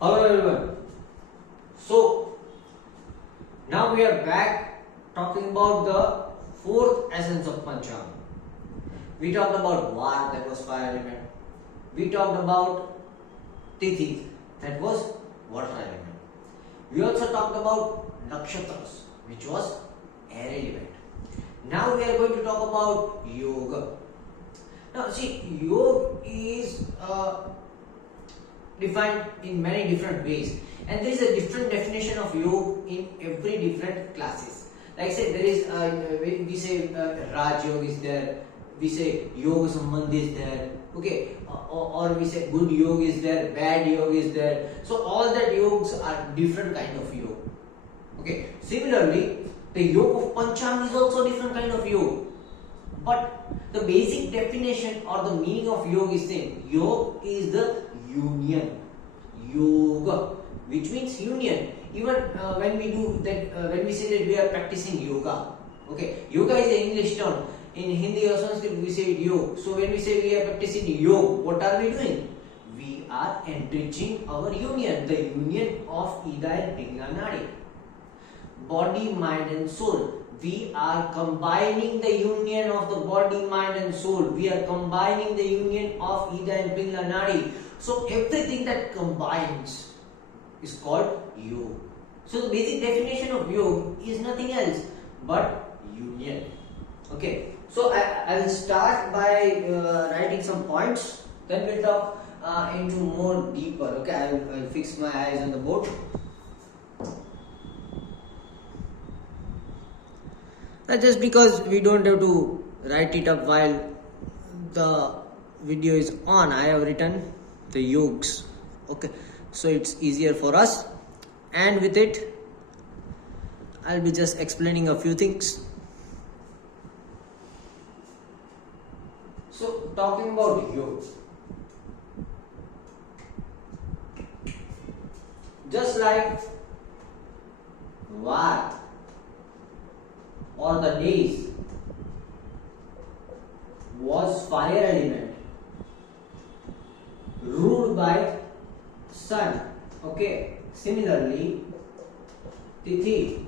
Hello everyone. So now we are back talking about the fourth essence of Panchang. We talked about Var, that was fire element. We talked about Tithi, that was water element. We also talked about Nakshatras, which was air element. Now we are going to talk about Yoga. Now see, Yoga is defined in many different ways, and there is a different definition of yoga in every different classes. Like say there is we say Raj Yoga is there, we say Yoga Sambandhi is there, okay, or we say good yoga is there, bad yoga is there. So all that yogas are different kind of yoga. Okay, similarly the yoga of Panchang is also different kind of yoga, but the basic definition or the meaning of yoga is same. Yoga is the union, yoga, which means union. Even when we do that, when we say that we are practicing yoga, okay, yoga is an English term. In Hindi or Sanskrit we say yoga. So when we say we are practicing yoga, what are we doing? We are enriching our union, the union of Ida and Pingla Nadi, body, mind and soul. We are combining the union of the body, mind and soul. We are combining the union of Ida and Pingla Nadi. So everything that combines is called yoga. So the basic definition of yoga is nothing else but union. Okay. So I will start by writing some points. Then we'll talk into more deeper. Okay. I'll fix my eyes on the board. Just because we don't have to write it up while the video is on, I have written the yogas. Okay, so it's easier for us, and with it I'll be just explaining a few things. So talking about yoga, just like Var or the days was fire element ruled by sun. Okay, similarly Tithi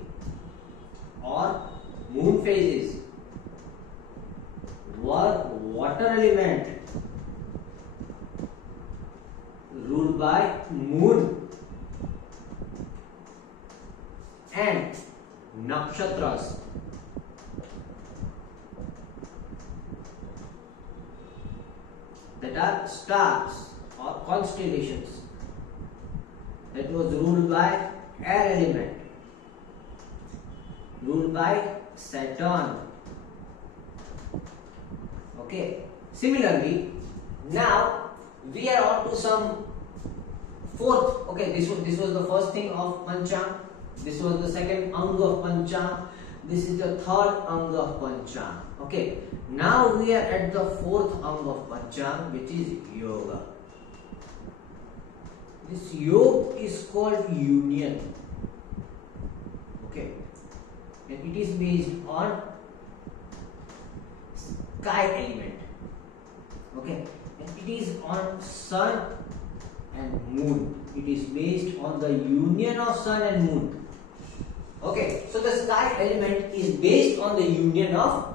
or moon phases were water element ruled by moon, and nakshatras that are stars or constellations, that was ruled by air element, ruled by Saturn. Okay, similarly now we are on to some fourth. Okay, this was the first thing of Panchang, this was the second anga of Panchang, this is the third anga of Panchang. Okay, now we are at the fourth anga of Panchang, which is yoga. This yoga is called union. Okay, and it is based on sky element. Okay, and it is on sun and moon. It is based on the union of sun and moon. Okay, so the sky element is based on the union of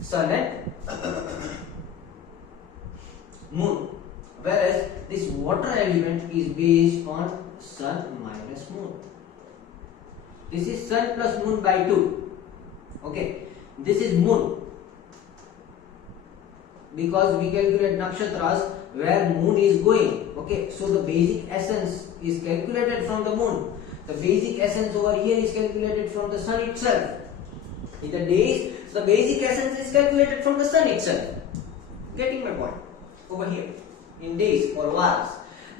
sun and moon, whereas this water element is based on sun minus moon. This is sun plus moon by 2. Okay, this is moon, because we calculate nakshatras where moon is going. Okay, so the basic essence is calculated from the moon. The basic essence over here is calculated from the sun itself. In the days, the basic essence is calculated from the sun itself. Getting my point? Over here, in days or vars.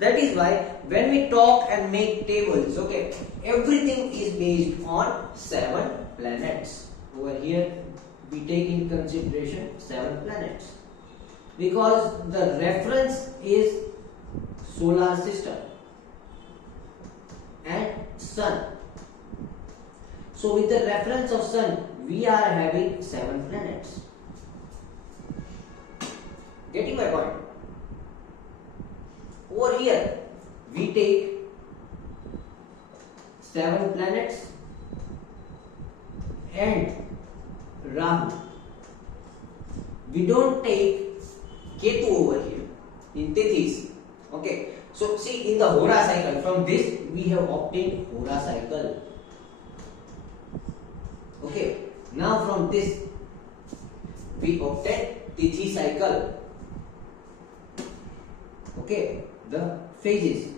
That is why when we talk and make tables, okay, everything is based on 7 planets. Over here, we take in consideration 7 planets, because the reference is solar system and sun. So with the reference of sun, we are having 7 planets. Getting my point? Over here, we take 7 planets and Rahu. We don't take Ketu over here in Tithis. Okay. So see, in the Hora cycle, from this we have obtained Hora cycle. Okay. Now from this we obtain Tithi cycle. Okay. The phases.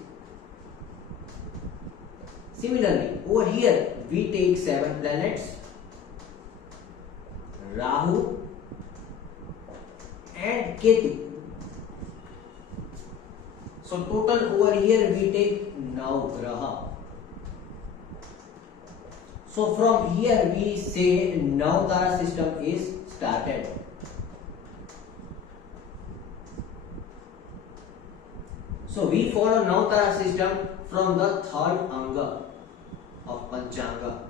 Similarly, over here we take 7 planets, Rahu and Ketu. So total over here we take 9 graha. So from here we say 9 tara system is started. So we follow 9 tara system from the third anga of Panchanga.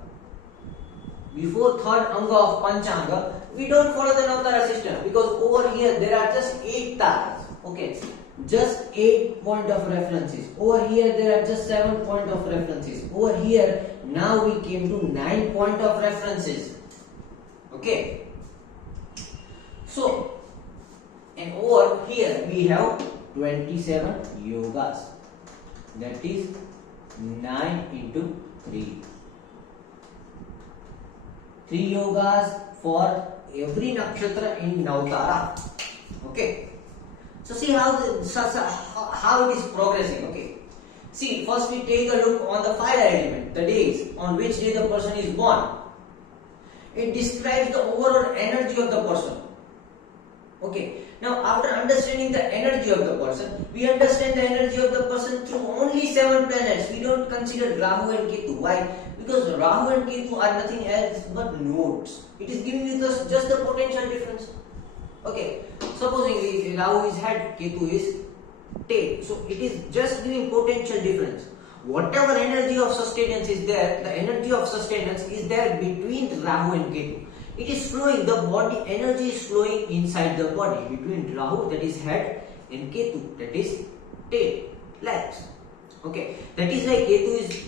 Before third anga of Panchanga, we don't follow the 9 tara system because over here there are just 8 taras. Okay, just 8 point of references. Over here there are just 7 point of references. Over here now we came to 9 point of references. Okay. So, and over here we have 27 yogas. That is 9 into 3. 3 yogas for every nakshatra in Navtara. Okay. So see how it is progressing. Okay. See, first we take a look on the fire element, the days on which day the person is born. It describes the overall energy of the person. Okay. Now, after understanding the energy of the person, we understand the energy of the person through only 7 planets. We don't consider Rahu and Ketu. Why? Because Rahu and Ketu are nothing else but nodes. It is giving you just the potential difference. Okay. Supposing Rahu is head, Ketu is tail. So it is just giving potential difference. Whatever energy of sustenance is there, the energy of sustenance is there between Rahu and Ketu. It is flowing, the body energy is flowing inside the body between Rahu, that is head, and Ketu, that is tail, legs. Okay, that is why Ketu is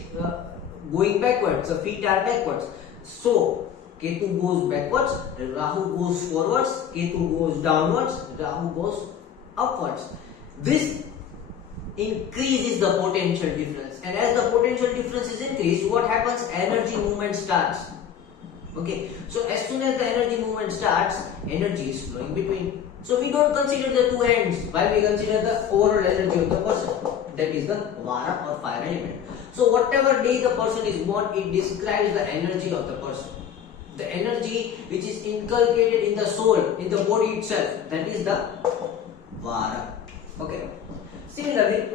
going backwards, the feet are backwards. So Ketu goes backwards, Rahu goes forwards, Ketu goes downwards, Rahu goes upwards. This increases the potential difference, and as the potential difference is increased, what happens? Energy movement starts. Okay, so as soon as the energy movement starts, energy is flowing between. So we don't consider the two ends, while we consider the overall energy of the person. That is the Vara or fire element. So whatever day the person is born, it describes the energy of the person. The energy which is inculcated in the soul, in the body itself, that is the Vara. Okay. Similarly,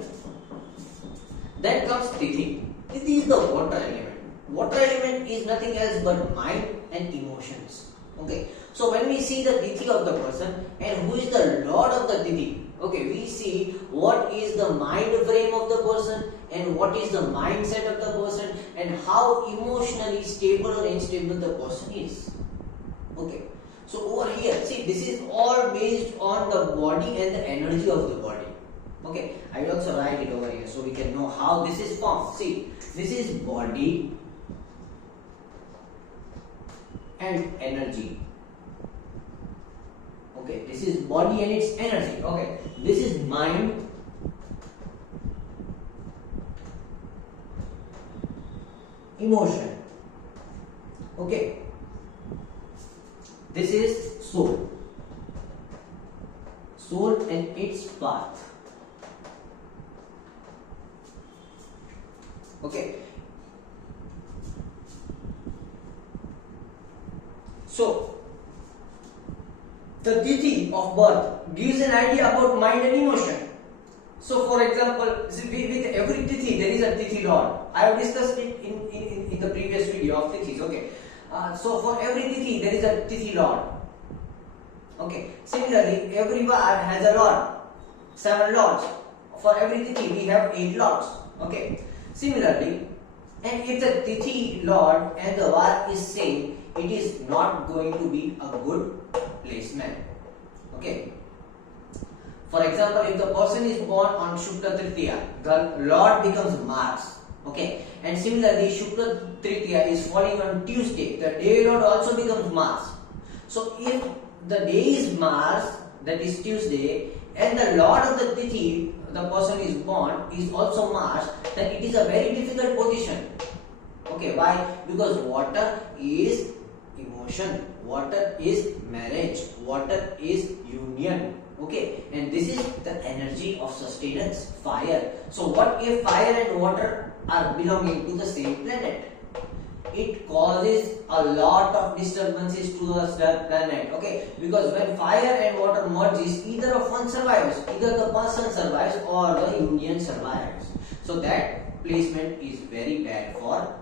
then comes Tithi. Tithi is the water element. Water element is nothing else but mind and emotions. Okay. So when we see the Tithi of the person and who is the Lord of the Tithi, okay, we see what is the mind frame of the person and what is the mindset of the person and how emotionally stable or unstable the person is. Okay. So over here, see, this is all based on the body and the energy of the body. Okay, I will also write it over here so we can know how this is formed. See, this is body and energy. Okay, this is body and its energy. Okay, this is mind, emotion. Okay, this is soul. Soul and its path. Okay. So, the Tithi of birth gives an idea about mind and emotion. So, for example, with every Tithi, there is a Tithi Lord. I have discussed it in the previous video of Tithis. Okay. So, for every Tithi, there is a Tithi Lord. Okay. Similarly, every Var has a Lord. 7 Lords. For every Tithi, we have 8 Lords. Okay. Similarly, and if the Tithi Lord and the Var is same, it is not going to be a good placement. Okay. For example, if the person is born on Shukla Tritiya, the Lord becomes Mars. Okay, and similarly, Shukla Tritiya is falling on Tuesday, the day Lord also becomes Mars. So, if the day is Mars, that is Tuesday, and the Lord of the Tithi, the person is born, is also Mars, then it is a very difficult position. Okay, why? Because water is emotion, water is marriage, water is union. Okay, and this is the energy of sustenance, fire. So what if fire and water are belonging to the same planet? It causes a lot of disturbances to the planet. Okay, because when fire and water merges, either of one survives, either the person survives or the union survives. So that placement is very bad for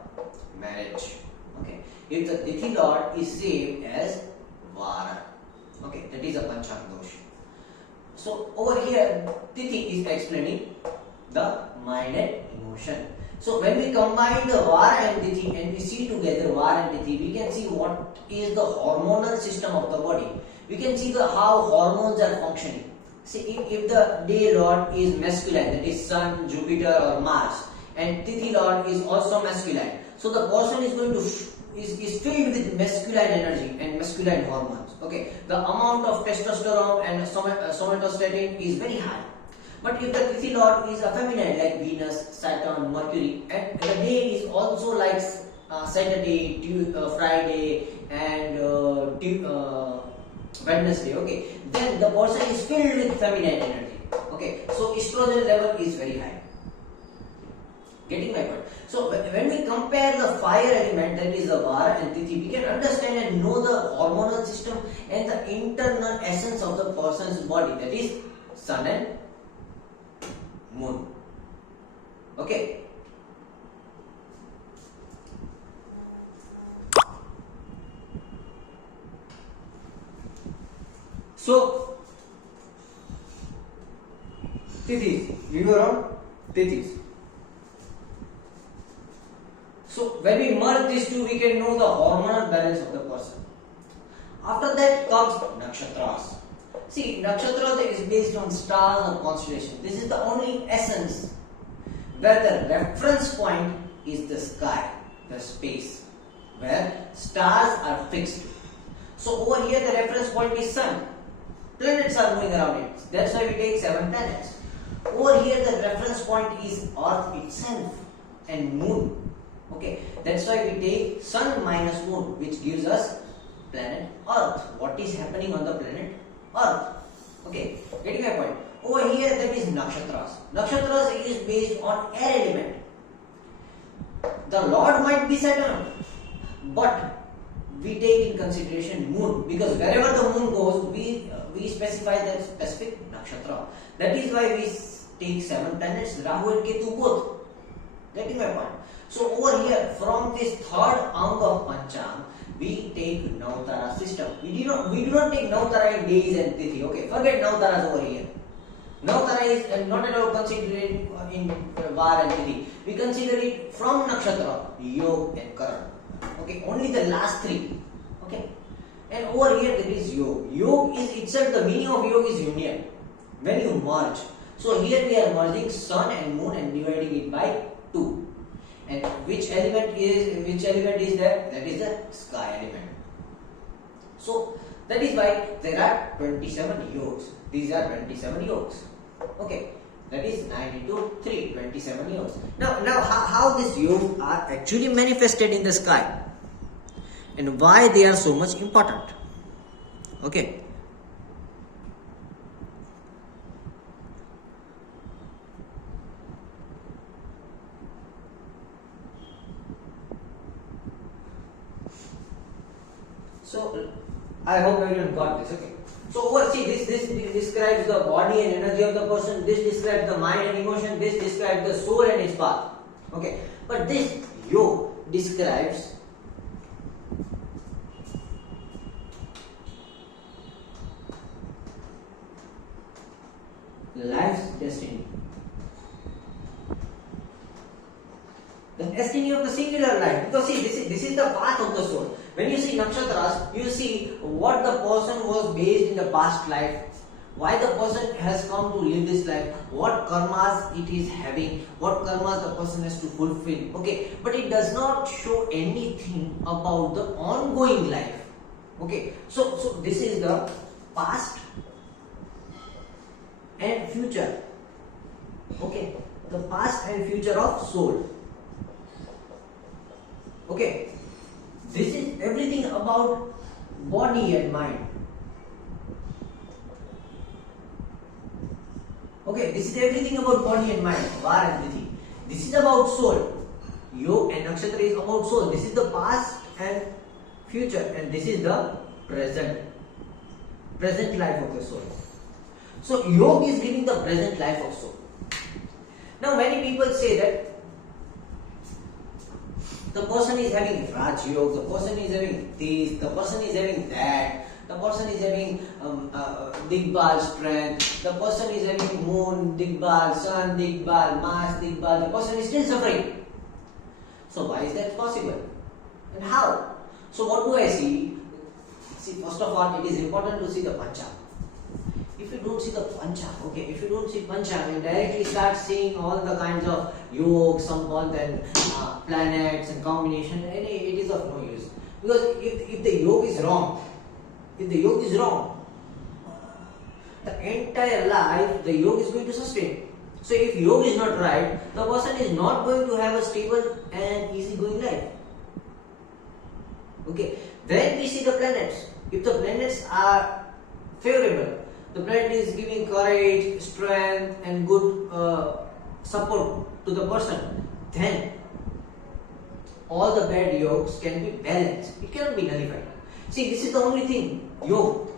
marriage. Okay, if the Tithi Lord is same as Vara, okay, that is a Panchang Dosh. So over here, Tithi is explaining the mind and emotion. So when we combine the Vara and Tithi and we see together Vara and Tithi, we can see what is the hormonal system of the body. We can see how hormones are functioning. See, if the day Lord is masculine, that is Sun, Jupiter or Mars, and Tithi Lord is also masculine, so the person is going to is filled with masculine energy and masculine hormones. Okay, the amount of testosterone and somatostatin is very high. But if the Tithi Lord is a feminine like Venus, Saturn, Mercury, and the day is also like Saturday, Friday, and Wednesday, okay, then the person is filled with feminine energy. Okay, so estrogen level is very high. Getting my point? So when we compare the fire element, that is the Vara and Tithi, we can understand and know the hormonal system and the internal essence of the person's body, that is Sun and Moon. Okay. So Tithis, we were on Tithis. So when we merge these two, we can know the hormonal balance of the person. After that comes nakshatras. See, nakshatra is based on stars or constellation. This is the only essence where the reference point is the sky, the space, where stars are fixed. So over here the reference point is Sun. Planets are moving around it. That's why we take 7 planets. Over here the reference point is Earth itself and Moon. Okay, that's why we take Sun minus Moon, which gives us planet Earth. What is happening on the planet Earth? Okay, getting my point. Over here that is nakshatras. Nakshatras is based on air element. The Lord might be Saturn, but we take in consideration Moon, because wherever the Moon goes, we specify that specific nakshatra. That is why we take 7 planets, Rahu and Ketu both. Getting my point. So over here, from this third ang of Panchang, we take Navtara system. We do not take Navtara in days and Tithi. Okay, forget Navtaras over here. Navtara is not at all considered in Var and Tithi. We consider it from Nakshatra, Yog and Karan. Okay, only the last 3. Okay, and over here there is Yog. Yog is itself, the meaning of Yog is union. When you merge. So here we are merging Sun and Moon and dividing it by 2. And which element is there? That is the sky element. So that is why there are 27 yogs. These are 27 yogs. Okay, that is 9 into 3, 27 yogs. Now how these yogas are actually manifested in the sky and why they are so much important. Okay. So I hope everyone got this. Okay. So over, see, this describes the body and energy of the person. This describes the mind and emotion. This describes the soul and its path. Okay. But this yoga describes life's destiny. The destiny of the singular life. Because see, this is the path of the soul. When you see nakshatras, you see what the person was based in the past life, why the person has come to live this life, what karmas it is having, what karmas the person has to fulfill. Okay, but it does not show anything about the ongoing life. Okay, so this is the past and future. Okay, the past and future of soul. Okay, this is everything about body and mind. Okay, this is everything about body and mind, var and vidhi. This is about soul. Yoga and nakshatra is about soul. This is the past and future, and this is the present life of the soul. So yoga is giving the present life of soul. Now many people say that the person is having Raj Yoga, the person is having this, the person is having that. The person is having Digbal strength, the person is having moon, Digbal, sun, Digbal, Mars, Digbal, the person is still suffering. So why is that possible? And how? So what do I see? See, first of all, it is important to see the Panchang. If you don't see the Panchang, okay, if you don't see Panchang and directly start seeing all the kinds of yoga, sambandh and planets and combination, it is of no use. Because if the yoga is wrong, the entire life, the yoga is going to sustain. So if yoga is not right, the person is not going to have a stable and easygoing life. Okay, then we see the planets. If the planets are favorable, the planet is giving courage, strength and good support to the person, then all the bad yogas can be balanced. It cannot be nullified. See, this is the only thing, yoga,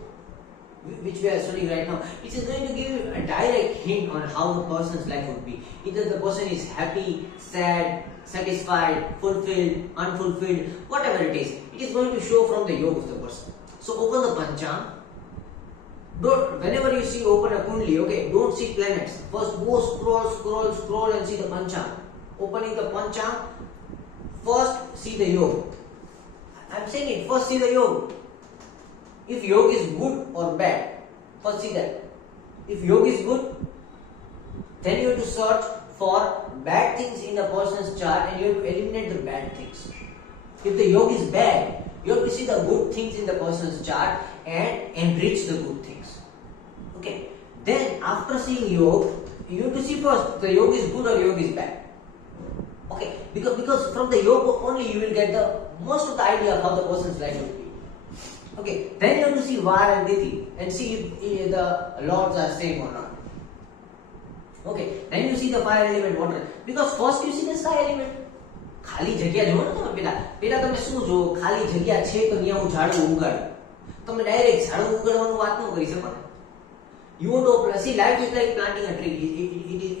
which we are studying right now. It is going to give you a direct hint on how the person's life would be. Either the person is happy, sad, satisfied, fulfilled, unfulfilled, whatever it is going to show from the yoga of the person. So open the Panchang. Whenever you see open a Kundli, okay, don't see planets. First go scroll and see the Panchang. Opening the Panchang, first see the yoga. I am saying it, first see the yoga. If yoga is good or bad, first see that. If yoga is good, then you have to search for bad things in the person's chart and you have to eliminate the bad things. If the yoga is bad, you have to see the good things in the person's chart and enrich the good things. Okay. Then after seeing yoga, you have to see first the yoga is good or yoga is bad. Okay, because from the yoga only you will get the most of the idea of how the person's life will be. Okay, then you have to see var and diti and see if the lords are same or not. Okay, then you see the fire element, water. Because first you see the sky element. ખાલી જગ્યા જોવો ને તમે પેલા તમે શું જો ખાલી જગ્યા છે તો ત્યાં હું ઝાડવું ઉગાડું. તમે ડાયરેક્ટ ઝાડવું ઉગાડવાનું વાત ન કરી શકો ને. You want to see life is like planting a tree.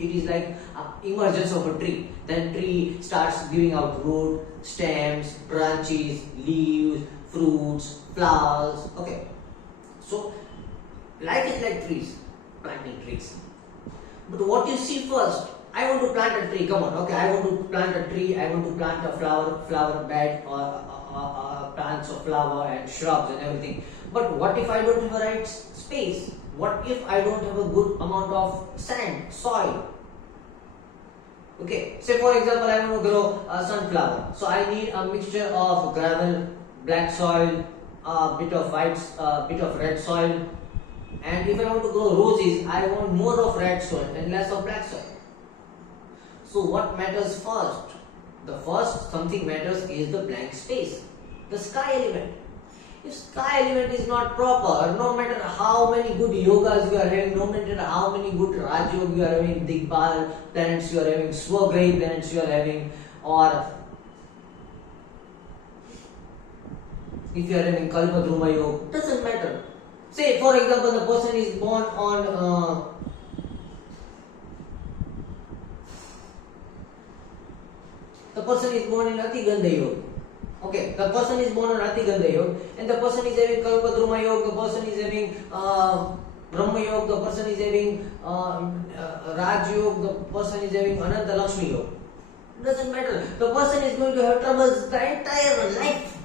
It is like emergence of a tree. Then tree starts giving out root, stems, branches, leaves, fruits, flowers. Okay. So life is like trees, planting trees. But what you see first, I want to plant a tree. Come on, okay. I want to plant a tree. I want to plant a flower bed or plants of flower and shrubs and everything. But what if I don't have a right space? What if I don't have a good amount of sand, soil? Okay, say for example, I want to grow a sunflower. So I need a mixture of gravel, black soil, a bit of white, bit of red soil. And if I want to grow roses, I want more of red soil and less of black soil. So what matters first? The first something matters is the blank space, the sky element. If sky element is not proper, no matter how many good yogas you are having, no matter how many good Raj Yoga you are having, Digbal planets you are having, Swagrahi planets you are having, or if you are having Kalpadruma Yoga, doesn't matter. Say for example, the person is born on the person is born in Atigandha Yoga. Okay, the person is born on Atigandha Yoga and the person is having Kalpadruma Yoga, the person is having Brahma Yoga, the person is having Raj Yoga, the person is having Ananta Lakshmi Yoga. Doesn't matter. The person is going to have troubles the entire life.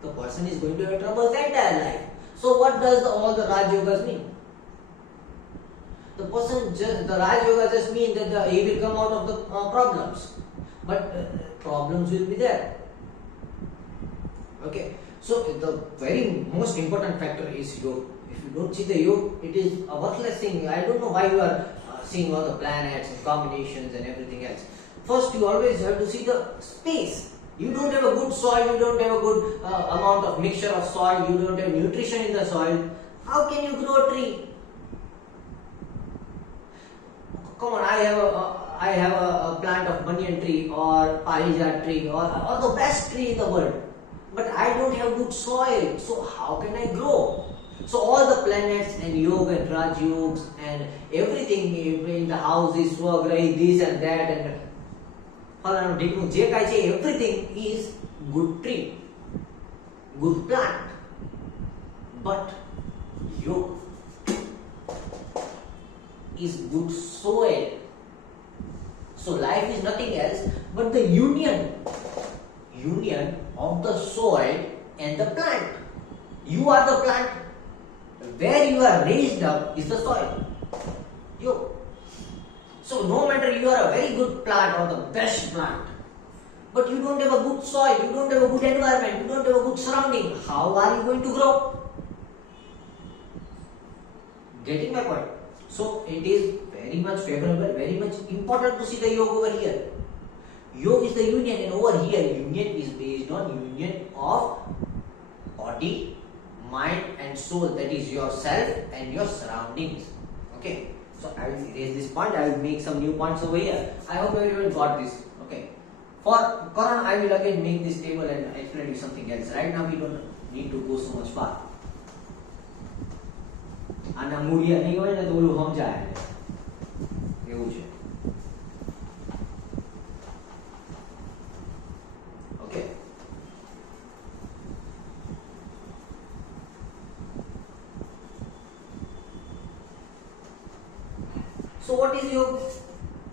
The person is going to have troubles the entire life. So what does all the Raj Yogas mean? the person the Raj Yoga just means that he will come out of the problems, but problems will be there. Okay, so the very most important factor is yoga. If you don't see the yoga, it is a worthless thing. I don't know why you are seeing all the planets and combinations and everything else. First, you always have to see the space. You don't have a good soil, you don't have a good amount of mixture of soil, you don't have nutrition in the soil. How can you grow a tree? Come on, I have a plant of banyan tree or parijat tree or the best tree in the world, but I don't have good soil. So how can I grow? So all the planets and yoga and Raj Yogas and everything in the house is Swagrahi, this and that and everything is good tree, good plant, but yoga is good soil. So life is nothing else but the union of the soil and the plant. You are the plant. Where you are raised up is the soil. You. So no matter you are a very good plant or the best plant, but you don't have a good soil, you don't have a good environment, you don't have a good surrounding, how are you going to grow? Getting my point? So it is very much favorable, very much important to see the yoga over here. Yoga is the union, and over here union is based on union of body, mind and soul, that is yourself and your surroundings. Okay, so I will erase this point, I will make some new points over here. I hope everyone got this. Okay, for Quran I will again make this table and explain you something else. Right now we don't need to go so much far. આના મૂળિયા નહીં હોય ને તો ઓલું સમજાય એવું છે. Okay. So what is yoga?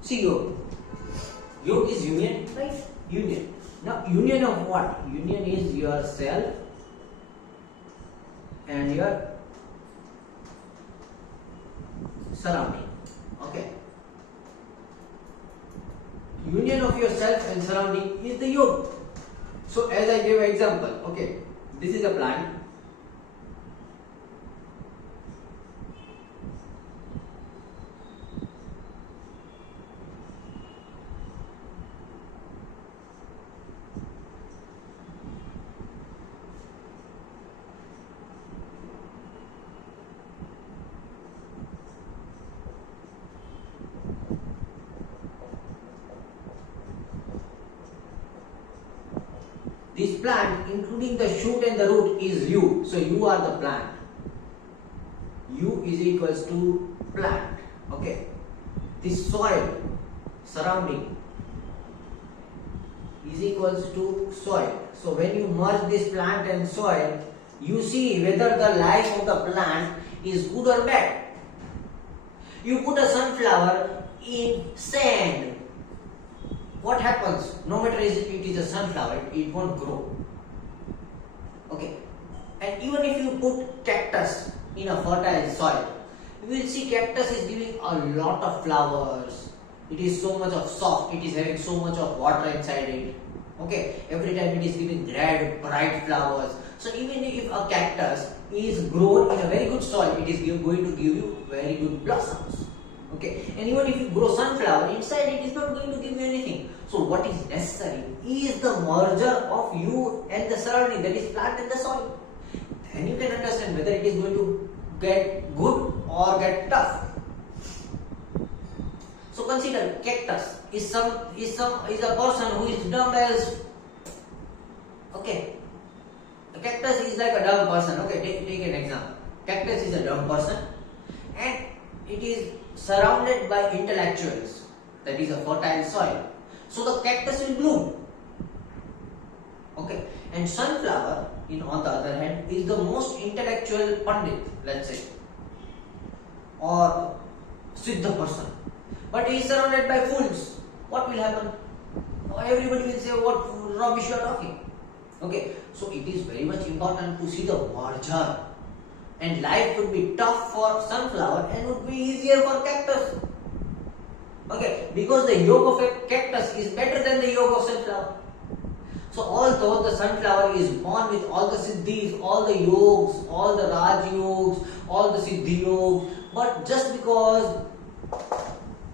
See, yoga is union, right? Union. Now union of what? Union is yourself and your surrounding. Okay. Union of yourself and surrounding is the yoga. So as I gave an example, okay, this is a plant. This plant, including the shoot and the root, is you. So you are the plant. You is equals to plant. Okay. This soil, surrounding, is equals to soil. So when you merge this plant and soil, you see whether the life of the plant is good or bad. You put a sunflower in sand. What happens? No matter if it is a sunflower, it won't grow. Okay. And even if you put cactus in a fertile soil, you will see cactus is giving a lot of flowers. It is so much of soft. It is having so much of water inside it. Okay. Every time it is giving red, bright flowers. So even if a cactus is grown in a very good soil, it is going to give you very good blossoms. Okay, and even if you grow sunflower, inside it is not going to give you anything. So what is necessary is the merger of you and the surrounding, that is plant and the soil. Then you can understand whether it is going to get good or get tough. So consider cactus is a person who is dumb as, okay. A cactus is like a dumb person. Okay, take an example. Cactus is a dumb person and it is surrounded by intellectuals, that is a fertile soil. So the cactus will bloom. Okay, and sunflower, on the other hand, is the most intellectual pandit, let's say, or siddha person. But he is surrounded by fools. What will happen? Everybody will say, what rubbish you are talking. Okay, so it is very much important to see the merger And life would be tough for sunflower and would be easier for cactus. Okay, because the yoke of cactus is better than the yoke of sunflower. So although the sunflower is born with all the siddhis, all the yokes, all the Raj yokes, all the siddhi yokes, but just because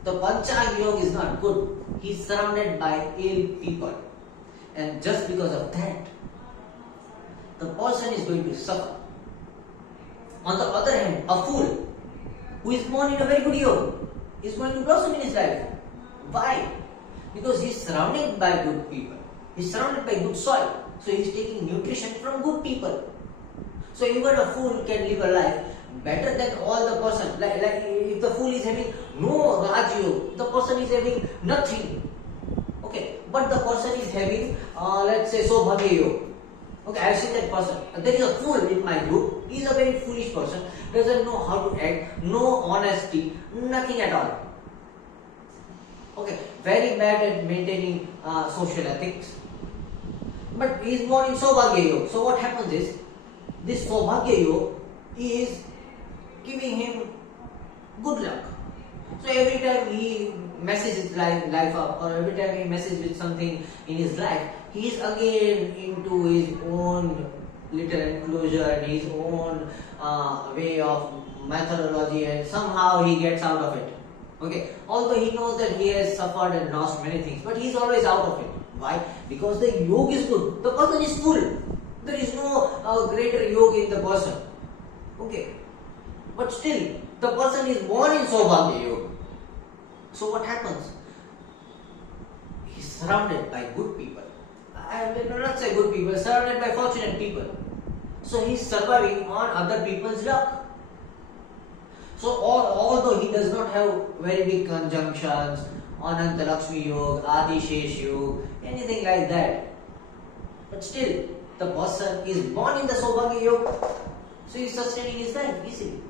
the Panchang Yoga is not good, he is surrounded by ill people. And just because of that, the person is going to suffer. On the other hand, a fool who is born in a very good yoga is going to blossom in his life. Why? Because he is surrounded by good people. He is surrounded by good soil. So he is taking nutrition from good people. So even a fool can live a life better than all the person. Like if the fool is having no Raj Yoga, the person is having nothing. Okay, but the person is having, let's say, Sobhagya Yoga. Okay, I have seen that person. There is a fool in my group. He is a very foolish person. Doesn't know how to act. No honesty. Nothing at all. Okay, very bad at maintaining social ethics. But he is born in Sobhagya Yoga. So what happens is, this Sobhagya Yoga is giving him good luck. So every time he messes his life up, or every time he messes with something in his life, he is again into his own little enclosure and his own way of methodology, and somehow he gets out of it. Okay, although he knows that he has suffered and lost many things, but he is always out of it. Why? Because the yoga is good. The person is full. There is no greater yoga in the person. Okay, but still, the person is born in Sobhagya Yoga. So what happens? He is surrounded by good people. I will not say good people, surrounded by fortunate people. So he is surviving on other people's luck. So although he does not have very big conjunctions, Ananta Lakshmi Yoga, Adi Shesh Yoga, anything like that, but still the person is born in the Sobhagya Yoga. So he is sustaining his life easily.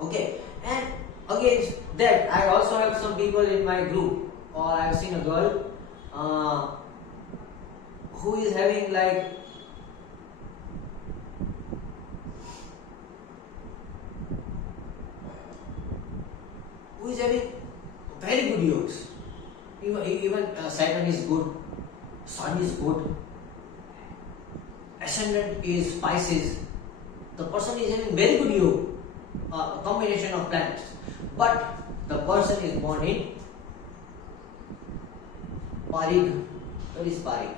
Okay, and against that, I also have some people in my group, or I have seen a girl who is having very good yogas. Even Saturn is good, Sun is good, Ascendant is Pisces. The person is having very good yoga, combination of planets. But the person is born in Parig. What is Parig?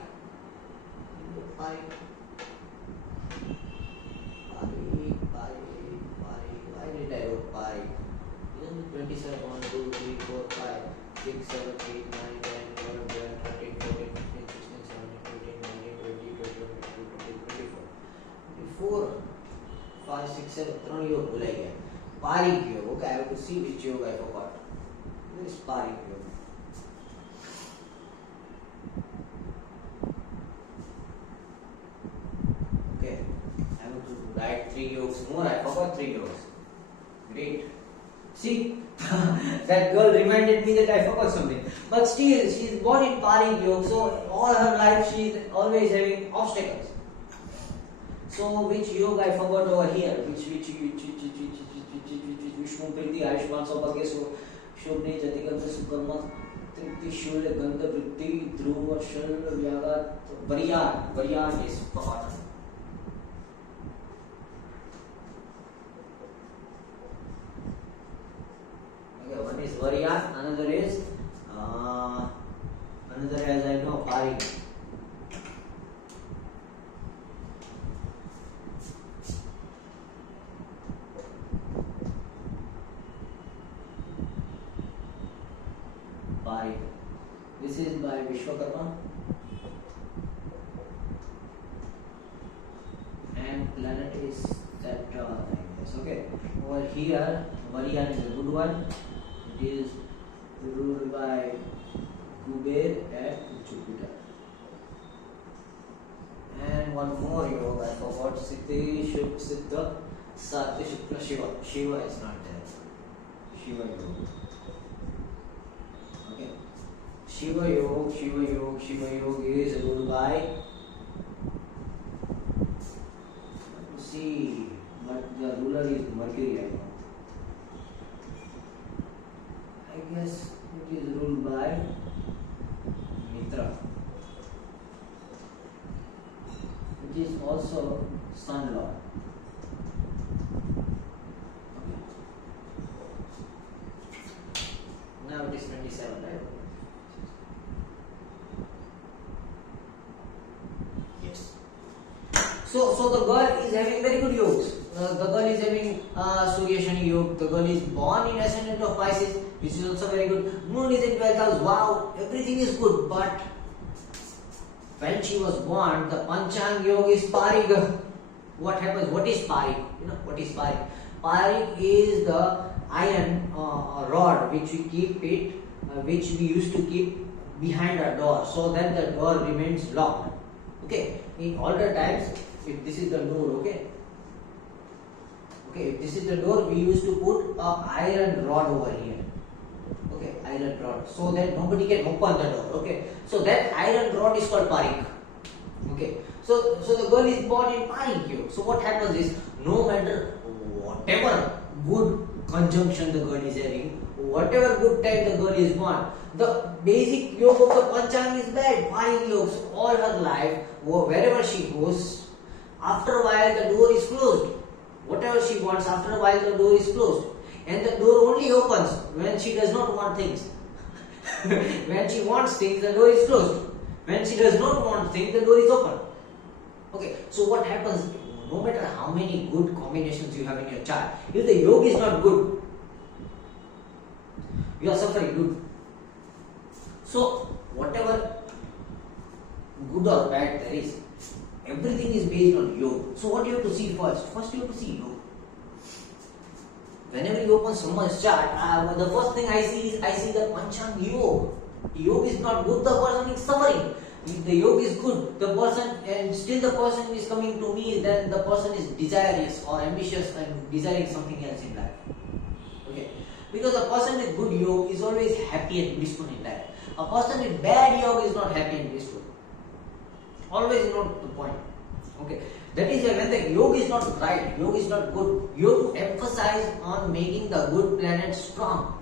Parig. Why did I wrote Parig? 27, 1, 2, 3, 4, 5, 6, 7, 8, 9, 10, 11, 12, 13, 14, 15, 16, 17, 18, 19, 20, 21, 22, 23, 24, 5, 6, 7, 3 योग भुला गया. Parig yoga. Okay, I have to see which yoga I forgot. This is Parig yoga. Okay, I have to write 3 yogas more. I forgot 3 yogas. Great. See, that girl reminded me that I forgot something. But still, she is born in Parig yoga, so all her life she is always having obstacles. So which yoga I forgot over here? Which Vishnu Priti Ayushman Saubhagya Shobhne Jatiganta Sukarma Tripti Shul Gandha Vritti Dhruva Shal Vyaga Varyan is forgotten. Okay, one is Varyan, another is as I know Parig. This is by Vishwakarma, and planet is Saturn, I guess. Okay, over here, Varian is a good one. It is ruled by Kuber and Jupiter. And one more yoga, I forgot. Siddhi, Siddha, Satya, Shukla, Shiva. Shiva is not there. Shiva yoga. Shiva Yoga is ruled by, see, ruler is Mercury right now. I guess it is ruled by Mitra, which is also Sun Lord. Okay. Now it is 27, right? Yes. So the girl is having very good yogas. The girl is having Surya Shani Yoga. The girl is born in ascendant of Pisces, which is also very good. Moon is in 12th house. Wow, everything is good. But when she was born, the Panchang Yoga is Parig. What happens? What is Parig? You know what is Parig? Parig is the iron rod which we keep it, which we used to keep behind a door, so that the door remains locked. Okay. In older times, if this is the door, okay. Okay, if this is the door, we used to put a iron rod over here. Okay, iron rod, so that nobody can open the door. Okay, so that iron rod is called Parik. Okay, so the girl is born in Parik Yoga. So what happens is, no matter whatever good conjunction the girl is having, whatever good time the girl is born, the basic yoga of the Panchang is bad. Parik Yoga. So all her life, wherever she goes, after a while the door is closed. Whatever she wants, after a while the door is closed. And the door only opens when she does not want things. When she wants things, the door is closed. When she does not want things, the door is open. Okay, so what happens, no matter how many good combinations you have in your chart, if the yoga is not good, you are suffering good. So, whatever good or bad there is, everything is based on yoga. So what you have to see first? First you have to see yoga. Whenever you open someone's chart, the first thing I see is the Panchang Yoga. Yoga is not good, the person is suffering. If the yoga is good, the person, and still the person is coming to me, then the person is desirous or ambitious and desiring something else in life. Okay? Because a person with good yoga is always happy and blissful in life. A person with bad yoga is not happy and blissful. Always note the point. Okay. That is why when the yoga is not right, yoga is not good, you have to emphasize on making the good planet strong.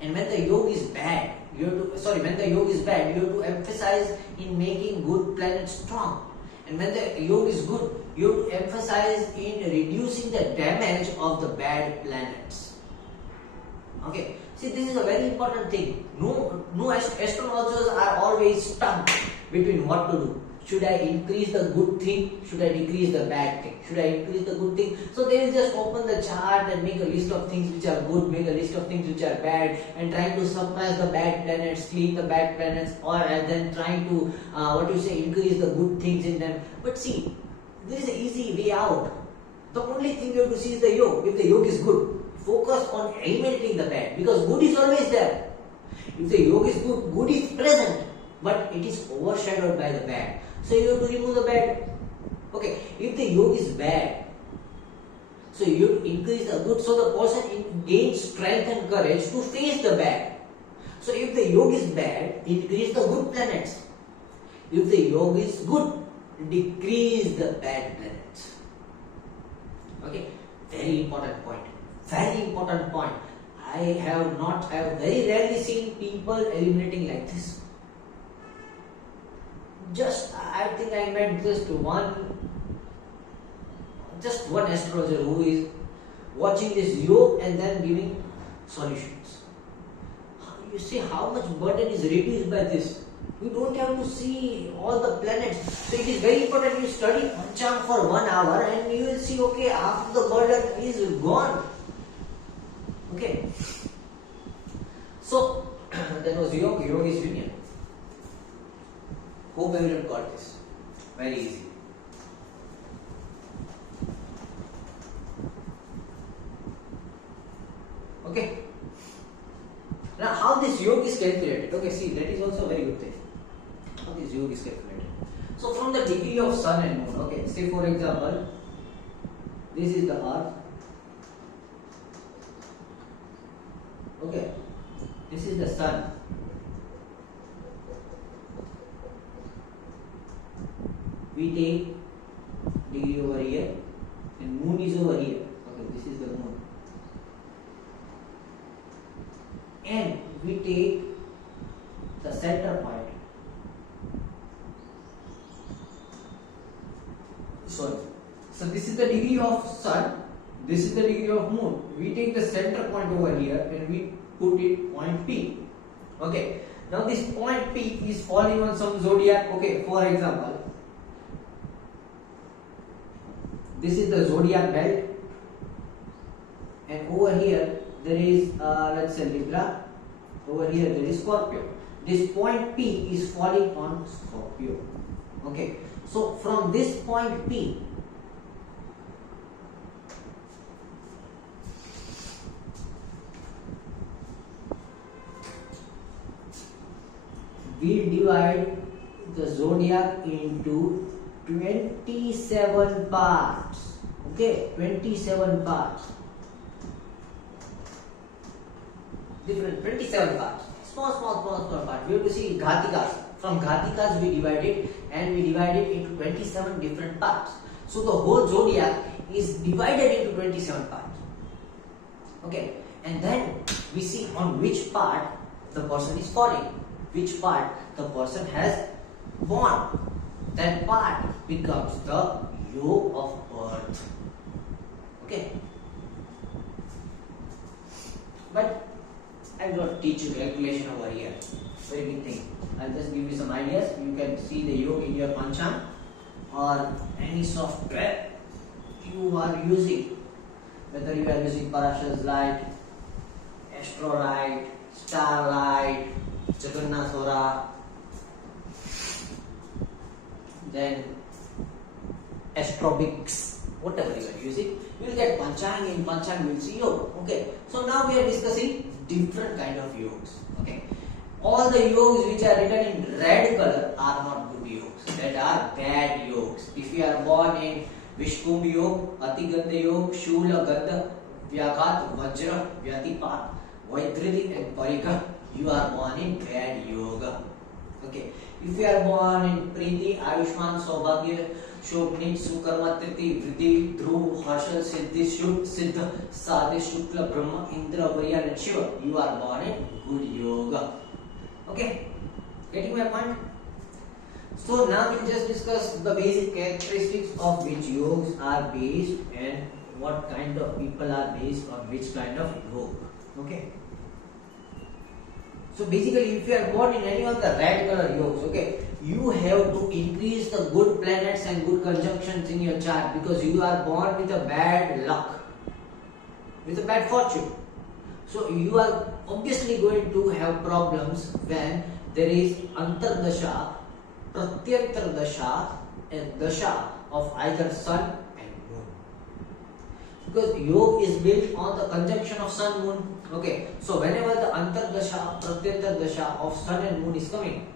And when the yoga is bad, when the yoga is bad, you have to emphasize in making good planet strong. And when the yoga is good, you have to emphasize in reducing the damage of the bad planets. Okay. See, this is a very important thing. No astrologers are always stuck between what to do. Should I increase the good thing? Should I decrease the bad thing? Should I increase the good thing? So they will just open the chart and make a list of things which are good, make a list of things which are bad, and trying to suppress the bad planets, clean the bad planets, or then trying to increase the good things in them. But see, there is an easy way out. The only thing you have to see is the yoga. If the yoga is good, focus on eliminating the bad, because good is always there. If the yoga is good, good is present, but it is overshadowed by the bad. So you have to remove the bad. Okay, if the yoga is bad, so you have to increase the good, so the person gains strength and courage to face the bad. So if the yoga is bad, increase the good planets. If the yoga is good, decrease the bad planets. Okay, very important point. Very important point. I have very rarely seen people eliminating like this. I think I met just one astrologer who is watching this yoga and then giving solutions. You see how much burden is reduced by this. You don't have to see all the planets. So it is very important you study Panchang for 1 hour and you will see, okay, after the burden is gone. Okay. So that was yoga. Yoga is union. Hope everyone got this. Very easy. Okay. Now, how this yoga is calculated? Okay, see, that is also a very good thing. How this yoga is calculated? So, from the degree of sun and moon. Okay, say for example, this is the earth. Okay, this is the sun. We take degree over here, and moon is over here. Okay, this and we take the center point. Sorry. So this is the degree of sun, this is the degree of moon. We take the center point over here and we put it point P. Okay. Now this point P is falling on some zodiac. Okay. For example, this is the zodiac belt, and over here there is let's say Libra. Over here there is Scorpio. This point P is falling on Scorpio. Okay. So from this point P, we divide the zodiac into 27 parts. Okay, 27 parts. Different 27 parts. Small parts. We have to see Ghatikas. From Ghatikas we divide it, and we divide it into 27 different parts. So the whole zodiac is divided into 27 parts. Okay, and then we see on which part the person is falling, which part the person has born. That part becomes the yoke of birth. Okay, but I will not teach you calculation over here. Very big thing. I'll just give you some ideas. You can see the yoke in your Panchang or any software you are using. Whether you are using Parashas Light, Astrology, Starlight, Jagannathora, then Astrobix, whatever you are using, you will get Panchang. In Panchang you will see yoga. Okay. So now we are discussing different kind of yogas. Okay. All the yogas which are written in red color are not good yogas. That are bad yogas. If you are born in Vishkumbh Yoga, Atigandha Yoga, Shula, Gandha, Vyaghat, Vajra, Vyatipat, Vaidriti and Parika, you are born in bad yoga. Okay. If you are born in Priti, Ayushman, Saubhagya, Shobhnit, Sukarma, Triti, Vriddhi, Dhruv, Harshal, Siddhi, Shubh, Siddha, Sadhi, Shukla, Brahma, Indra, Varya and Shiva, you are born in good yoga. Okay, getting my point? So now we just discuss the basic characteristics of which yogas are based and what kind of people are based on which kind of yoga. Okay. So basically, if you are born in any of the red color yogas, okay, you have to increase the good planets and good conjunctions in your chart because you are born with a bad luck, with a bad fortune. So you are obviously going to have problems when there is Antardasha, Pratyantar Dasha and Dasha of either Sun and Moon. Because yoga is built on the conjunction of Sun Moon. Okay, so whenever the Antardasha, Pratyantar Dasha of Sun and Moon is coming,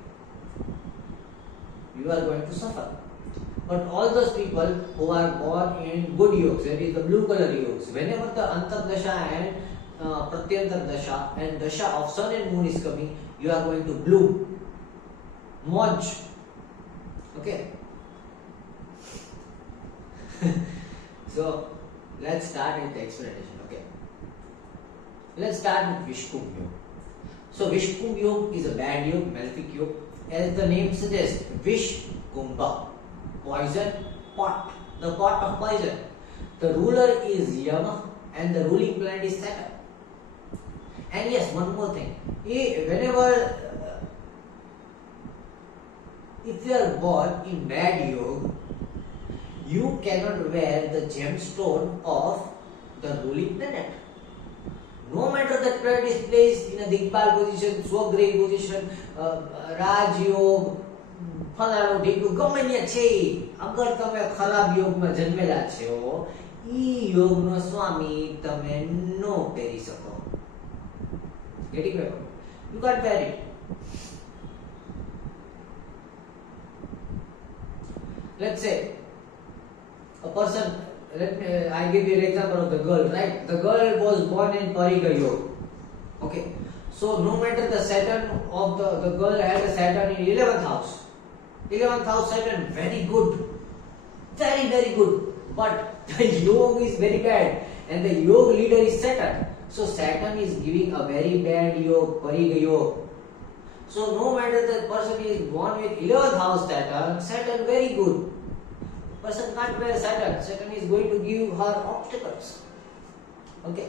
you are going to suffer. But all those people who are born in good yogas, that is the blue color yogas, whenever the Antardasha and Pratyantar Dasha and Dasha of Sun and Moon is coming, you are going to bloom, moj. Okay. So let's start with the explanation. Okay. Let's start with Vishkumbh Yoga. So Vishkumbh Yoga is a bad yoga, malefic yoga. As the name suggests, Vish Kumbha, poison pot, the pot of poison. The ruler is Yama and the ruling planet is Saturn. And yes, one more thing. Whenever, if you are born in bad yoga, you cannot wear the gemstone of the ruling planet. No matter that planet is placed in a Digpal position, Swagrehi position, Raj Yoga, ફલાણું ઢીકું ગમે ત્યાં છે, અગર તમે ખરાબ યોગમાં જન્મેલા છો, ઈ યોગનો સ્વામી તમે નો પહેરી શકો. Getting my point? You can't wear it. Let's say a person, I give you an example of the girl, right? The girl was born in Pariga Yoga. Okay. So no matter the Saturn of the girl had a Saturn in 11th house. 11th house Saturn, very good. Very, very good. But the yoga is very bad. And the yoga leader is Saturn. So Saturn is giving a very bad yoga, Pariga yoga. So no matter the person is born with 11th house Saturn very good. Person can't wear Saturn. Saturn is going to give her obstacles. Okay.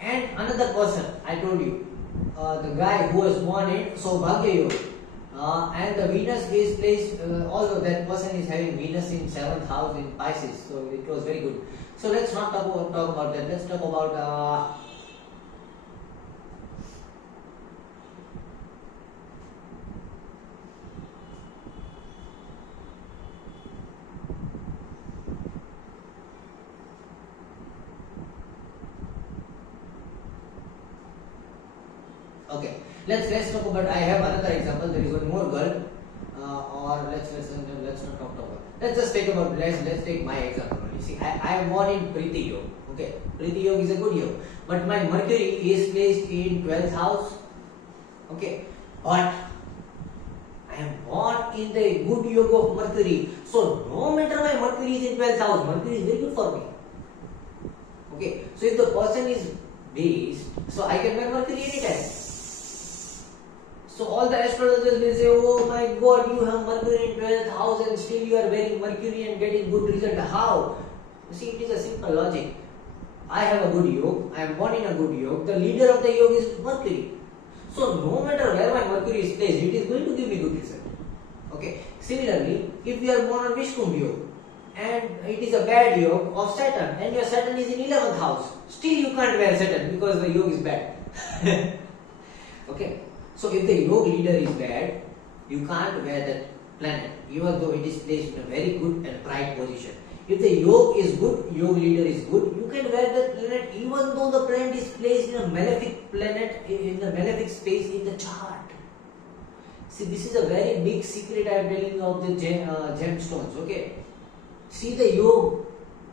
And another person, I told you, the guy who was born in Saubhagya Yoga. And the Venus is placed, although that person is having Venus in 7th house in Pisces, so it was very good. So let's not talk about that. Let's talk about okay. Let's talk about. I have another example. There is one more girl, or let's not talk about. Let's just take about. Let's take my example. You see, I am born in Priti Yoga. Okay, Priti Yoga is a good yoga, but my Mercury is placed in 12th house. Okay, but I am born in the good yoga of Mercury. So no matter my Mercury is in 12th house, Mercury is very good for me. Okay, so if the person is based, so I can wear Mercury anytime. So all the astrologers will say, oh my God, you have Mercury in 12th house and still you are wearing Mercury and getting good result. How? You see, it is a simple logic. I have a good yoga, I am born in a good yoga, the leader of the yoga is Mercury. So no matter where my Mercury is placed, it is going to give me good result. Okay. Similarly, if you are born on Vishnu yoga and it is a bad yoga of Saturn and your Saturn is in 11th house, still you can't wear Saturn because the yoga is bad. Okay. So if the yoga leader is bad, you can't wear that planet, even though it is placed in a very good and bright position. If the yoga is good, yoga leader is good, you can wear that planet even though the planet is placed in a malefic planet, in the malefic space in the chart. See, this is a very big secret I am telling you of the gemstones. Okay. See the yoga.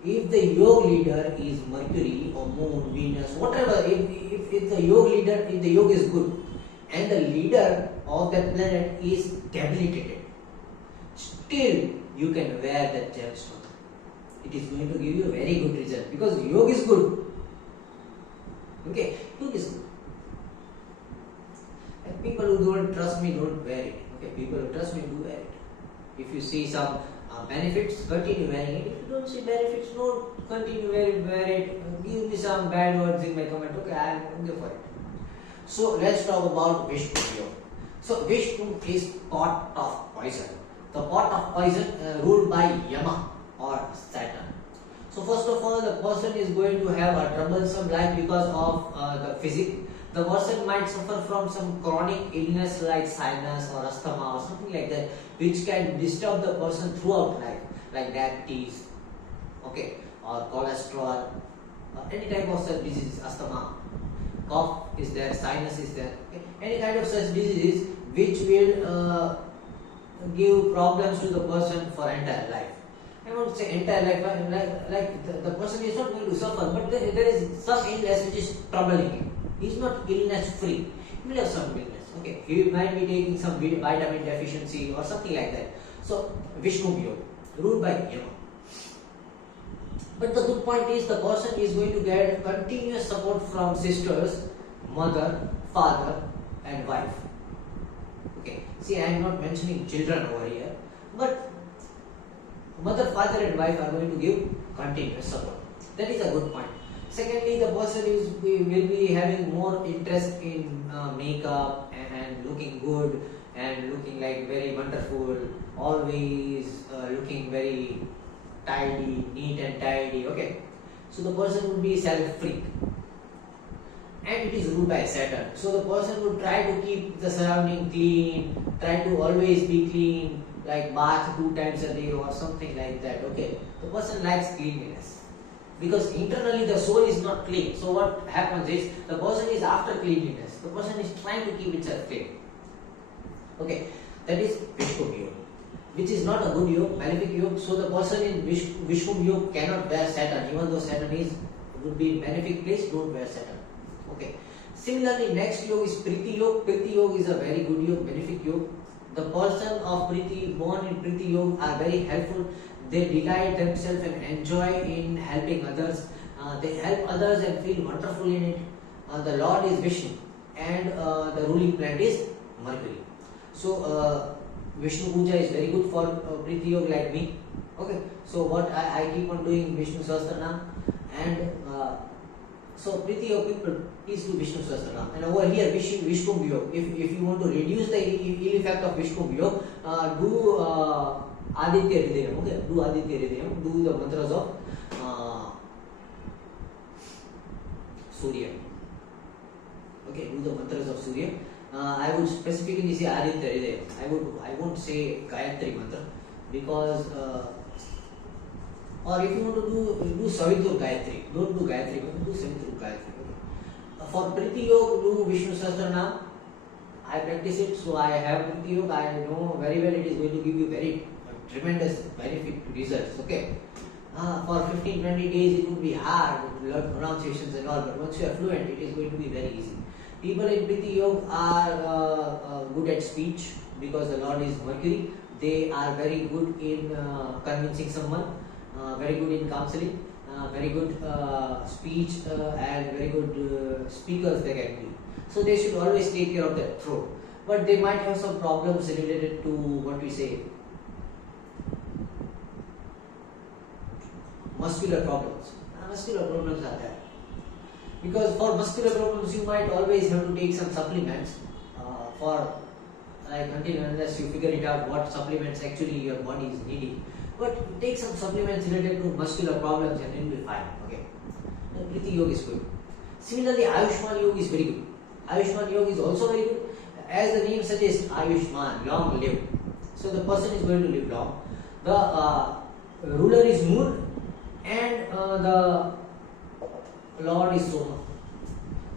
If the yoga leader is Mercury or Moon, Venus, whatever, if the yoga leader, if the yoga is good, and the leader of that planet is debilitated, still you can wear that gemstone. It is going to give you a very good result because yoga is good. Okay, yoga is good. And people who don't trust me, don't wear it. Okay, people who trust me, do wear it. If you see some benefits, continue wearing it. If you don't see benefits, don't continue wear it. Give me some bad words in my comment. Okay, I am okay for it. So let's talk about Vishnu yoga. So Vishnu is pot of poison. The pot of poison ruled by Yama or Saturn. So first of all, the person is going to have a troublesome life because of the physique. The person might suffer from some chronic illness like sinus or asthma or something like that, which can disturb the person throughout life, like diabetes, okay, or cholesterol, any type of such disease, asthma. Cough is there, sinus is there, okay? Any kind of such diseases which will give problems to the person for entire life. I won't say entire life, like the person is not going to suffer, but there is some illness which is troubling him. He is not illness free. He will have some illness. Okay, he might be taking some vitamin deficiency or something like that. So Vishnu yoga, ruled by Yama. But the good point is the person is going to get continuous support from sisters, mother, father and wife. Okay, see, I am not mentioning children over here, but mother, father and wife are going to give continuous support. That is a good point. Secondly, the person will be having more interest in makeup and looking good and looking like very wonderful, always looking very tidy, neat and tidy. Okay, so the person would be self-freak, and it is ruled by Saturn. So the person would try to keep the surrounding clean, try to always be clean, like bath 2 times a day or something like that. Okay, the person likes cleanliness because internally the soul is not clean. So what happens is the person is after cleanliness. The person is trying to keep itself clean. Okay, that is Vishnu yoga, which is not a good yoga, malefic yoga. So the person in Vishnu yoga cannot wear Saturn, even though Saturn would be in malefic place. Don't wear Saturn. Okay. Similarly, next yoga is Priti yoga. Priti yoga is a very good yoga, malefic yoga. The person of Priti, born in Priti yoga, are very helpful. They delight themselves and enjoy in helping others. They help others and feel wonderful in it. the Lord is Vishnu and the ruling planet is Mercury. So Vishnu Puja is very good for Priti Yoga like me. Okay, so what I keep on doing Vishnu Sahasranam, and so Priti Yoga people, please do Vishnu Sahasranam. And over here Vishnu Yoga, if you want to reduce the ill effect of Vishnu Yoga, do Aditya Hridayam. Okay, do Aditya Hridayam, do the mantras of Surya. Okay, do the mantras of Surya. I would specifically say Aditya Hridayam. I won't say Gayatri mantra, because or if you want to do Savitur Gayatri, don't do Gayatri mantra, do Savitur Gayatri. Okay. For Priti Yoga, do Vishnu Sahasranam. I practice it, so I have Priti Yoga. I know very well it is going to give you very tremendous benefit results. Okay. For 15-20 days it would be hard to learn pronunciations and all, but once you are fluent, it is going to be very easy. People in Priti Yoga are good at speech, because the Lord is Mercury. They are very good in convincing someone, very good in counseling, very good speech, and very good speakers they can be. So they should always take care of their throat. But they might have some problems related to what we say, muscular problems. Muscular problems are there. Because for muscular problems, you might always have to take some supplements for, like, until unless you figure it out what supplements actually your body is needing. But take some supplements related to muscular problems and then you'll be fine. Okay. Priti Yoga is good. Similarly, Ayushman Yoga is very good. Ayushman Yoga is also very good. As the name suggests, Ayushman, long live. So the person is going to live long. The ruler is Moon, and the Lord is Soma.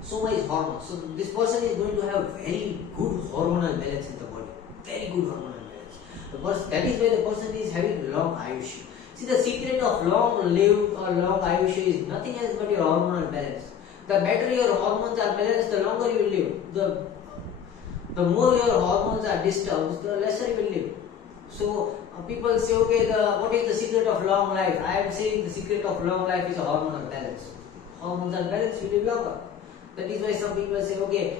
Soma is hormone. So this person is going to have very good hormonal balance in the body. Very good hormonal balance. That is why the person is having long Ayush. See, the secret of long live or long Ayush is nothing else but your hormonal balance. The better your hormones are balanced, the longer you will live. The more your hormones are disturbed, the lesser you will live. So people say, okay, what is the secret of long life? I am saying the secret of long life is a hormonal balance. Hormones are balanced, you live longer. That is why some people say, okay,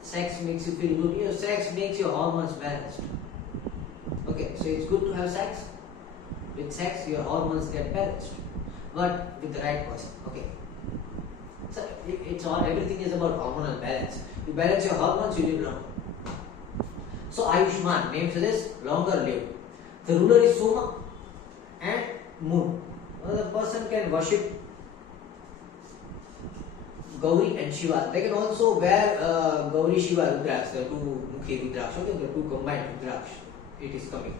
sex makes you feel good. Your sex makes your hormones balanced. Okay, so it's good to have sex. With sex, your hormones get balanced, but with the right person. Okay. So it's all, everything is about hormonal balance. You balance your hormones, you live longer. So Ayushman, name suggests longer live. The ruler is Soma and Moon. The person can worship Gauri and Shiva. They can also wear Gauri Shiva Rudraksh, the two Mukhi Rudraksh, okay, the two combined Rudraksh. It is coming.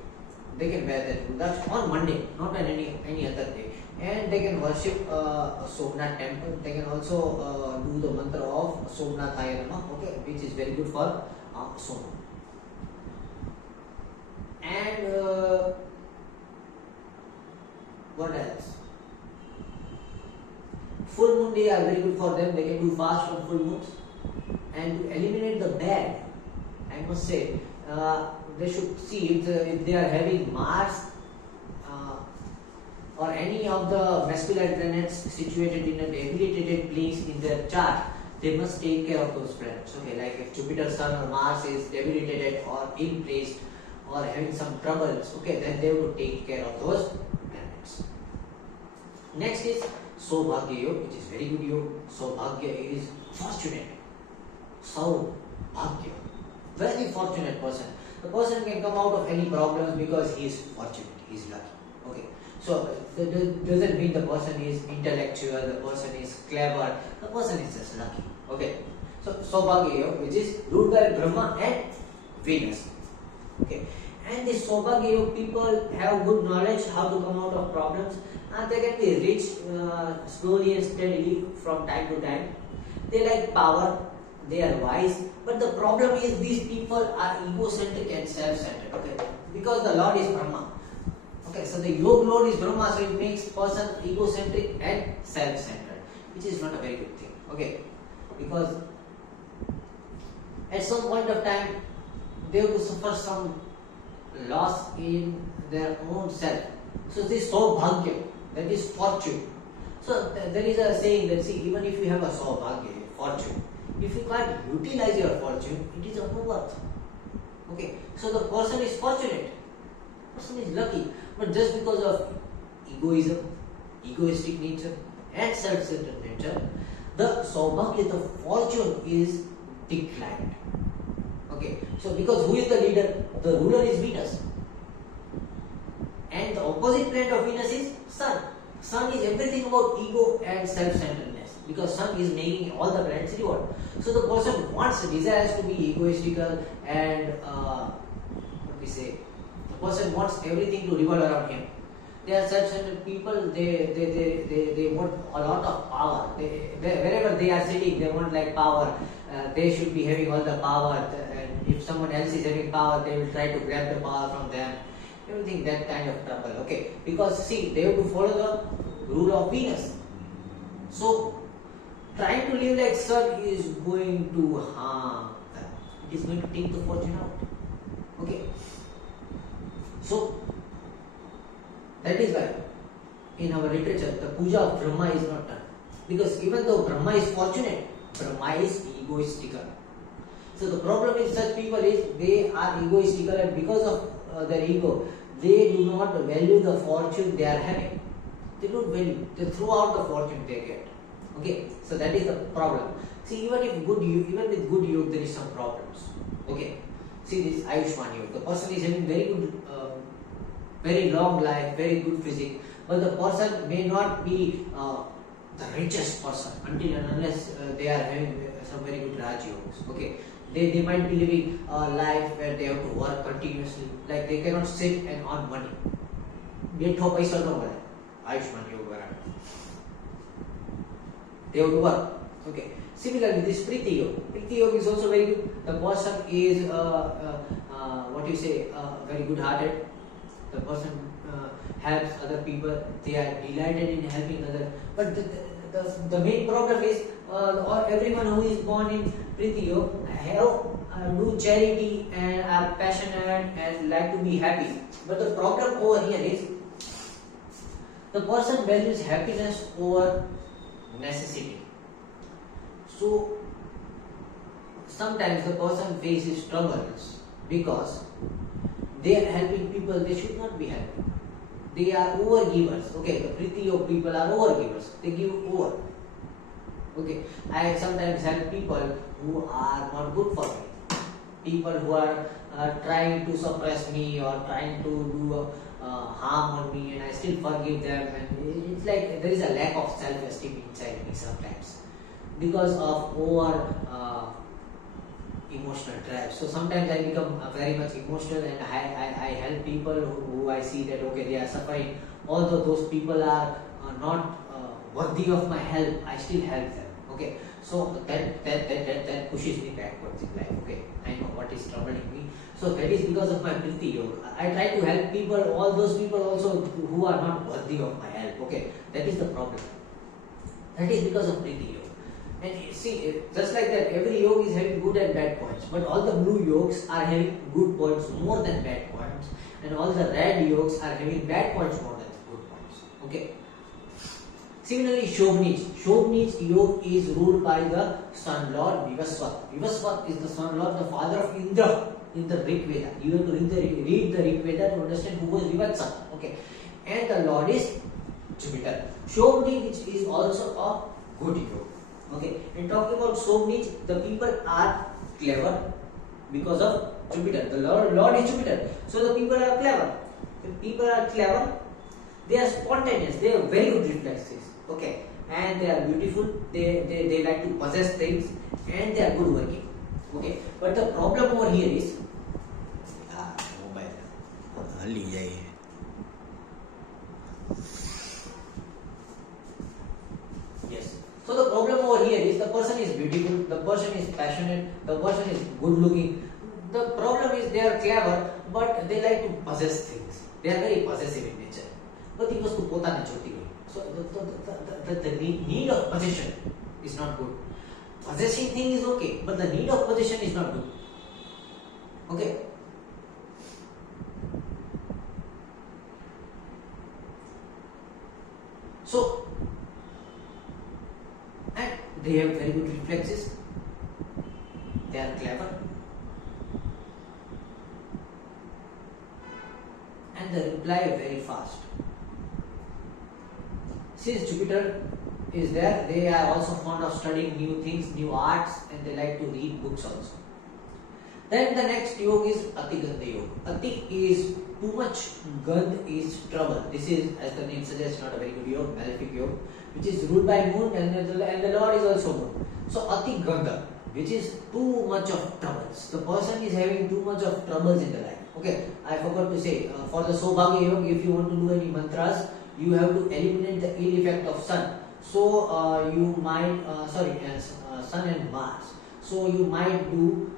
They can wear that Rudraksh on Monday, not on any other day. And they can worship a Somnath temple. They can also do the mantra of Somnathaya Namah, okay, which is very good for Soma. And what else? Full moon day are very good for them. They can do fast on full moons. And to eliminate the bad, I must say, they should see if they are having Mars or any of the masculine planets situated in a debilitated place in their chart. They must take care of those planets. Okay, like if Jupiter, Sun or Mars is debilitated or ill-placed or having some troubles, okay, then they would take care of those planets. Next is Saubhagya Yoga, which is very good yoga. Saubhagya is fortunate. Saubhagya, very fortunate person. The person can come out of any problems because he is fortunate, he is lucky. Okay, so that doesn't mean the person is intellectual, the person is clever, the person is just lucky. Okay, so Saubhagya Yoga, which is ruled by Brahma and Venus. Okay, and the Saubhagya Yoga people have good knowledge how to come out of problems, and they can be rich slowly and steadily from time to time. They like power, they are wise, but the problem is these people are egocentric and self-centered. Okay, because the Lord is Brahma. Okay, so the Yoga Lord is Brahma, so it makes person egocentric and self-centered, which is not a very good thing. Okay, because at some point of time they will suffer some loss in their own self. So this Saubhagya, that is fortune. So there is a saying that, see, even if you have a Saubhagya, fortune. If you can't utilize your fortune, it is of no worth. Okay, so the person is fortunate, person is lucky, but just because of egoism, egoistic nature, and self-centered nature, the Saubhagya, the fortune is declined. Okay, so because who is the leader? The ruler is Venus. And the opposite planet of Venus is Sun. Sun is everything about ego and self-centeredness, because Sun is making all the planets reward. So the person desires to be egoistical and the person wants everything to revolve around him. They are self-centered people. They want a lot of power. Wherever they are sitting, they want like power. They should be having all the power. And if someone else is having power, they will try to grab the power from them. Everything that kind of trouble. Okay, because see, they have to follow the rule of Venus. So trying to live like Sun is going to harm them. It is going to take the fortune out. Okay. So that is why in our literature the puja of Brahma is not done. Because even though Brahma is fortunate, Brahma is egoistical. So the problem with such people is they are egoistical, and because of their ego, they do not value the fortune they are having. They don't value. They throw out the fortune they get. Okay, so that is the problem. See, even with good yoga, there is some problems. Okay, see this Ayushman yoga. The person is having very good, very long life, very good physique, but the person may not be the richest person until and unless they are having some very good Raj yogas. Okay, they might be living a life where they have to work continuously, like they cannot sit and earn money. Betho paisa no male. Ayushman yoga. They have to work. Okay. Similarly, this Priti yoga. Priti yoga is also very good. The person is very good-hearted. The person helps other people. They are delighted in helping others. But the main problem is everyone who is born in Priti yoga do charity and are passionate and like to be happy. But the problem over here is the person values happiness over necessity. So sometimes the person faces troubles because they are helping people they should not be helping. They are overgivers. Okay, the Priti yoga people are overgivers. They give over. Okay, I sometimes help people who are not good for me. People who are trying to suppress me or trying to do harm on me, and I still forgive them. And it's like there is a lack of self-esteem inside me sometimes because of over emotional drive. So sometimes I become very much emotional, and I help people who I see that okay, they are suffering. Although those people are not worthy of my help, I still help them. Okay, so that pushes me backwards in life. Okay, I know what is troubling me. So that is because of my Priti yoga. I try to help people, all those people also who are not worthy of my help. Okay, that is the problem. That is because of Priti yoga. And you see, just like that, every yoga is having good and bad points. But all the blue yogas are having good points more than bad points, and all the red yogas are having bad points more than good points. Okay. Similarly, Shobnij yoga is ruled by the Sun Lord Vivasvat. Vivasvat is the Sun Lord, the father of Indra in the Rig Veda. You have to read the Rig Veda to understand who was Vivatsa. Okay, and the Lord is Jupiter. Shobnij is also a good yoga. Okay, and talking about Shobnij, the people are clever because of Jupiter. The Lord is Jupiter, so the people are clever. If people are clever, they are spontaneous. They have very good reflexes. Okay, and they are beautiful. They like to possess things, and they are good working. Okay, but the problem over here is mobile. Yes. So the problem over here is the person is beautiful, the person is passionate, the person is good looking. The problem is they are clever, but they like to possess things. They are very possessive in nature. But it was to potana choti. So the need of possession is not good. Possessing thing is okay, but the need of possession is not good. Okay. So, and They have very good reflexes. They are clever. And they reply very fast. Since Jupiter is there, they are also fond of studying new things, new arts, and they like to read books also. Then the next yoga is Ati Gandha Yoga. Ati is too much, Gandh is trouble. This is, as the name suggests, not a very good yoga, malefic yoga, which is ruled by moon, and the Lord is also moon. So Ati Gandha, which is too much of troubles. The person is having too much of troubles in the life. Okay, I forgot to say, for the Sobhagya Yoga, if you want to do any mantras, you have to eliminate the ill effect of sun. So you might, sun and Mars. So you might do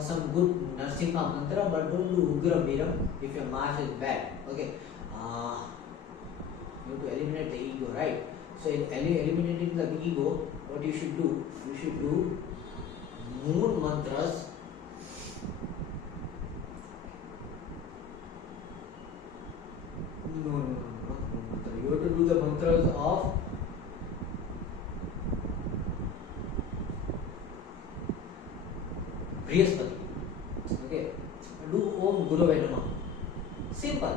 some good Narsimha mantra, but don't do Ugra Viram if your Mars is bad. Okay, you have to eliminate the ego, right? So in eliminating the ego, what you should do moon mantras. No, not moon mantra. You have to do the mantras of Brihaspati. Okay, do Om Gurave Namah. Simple.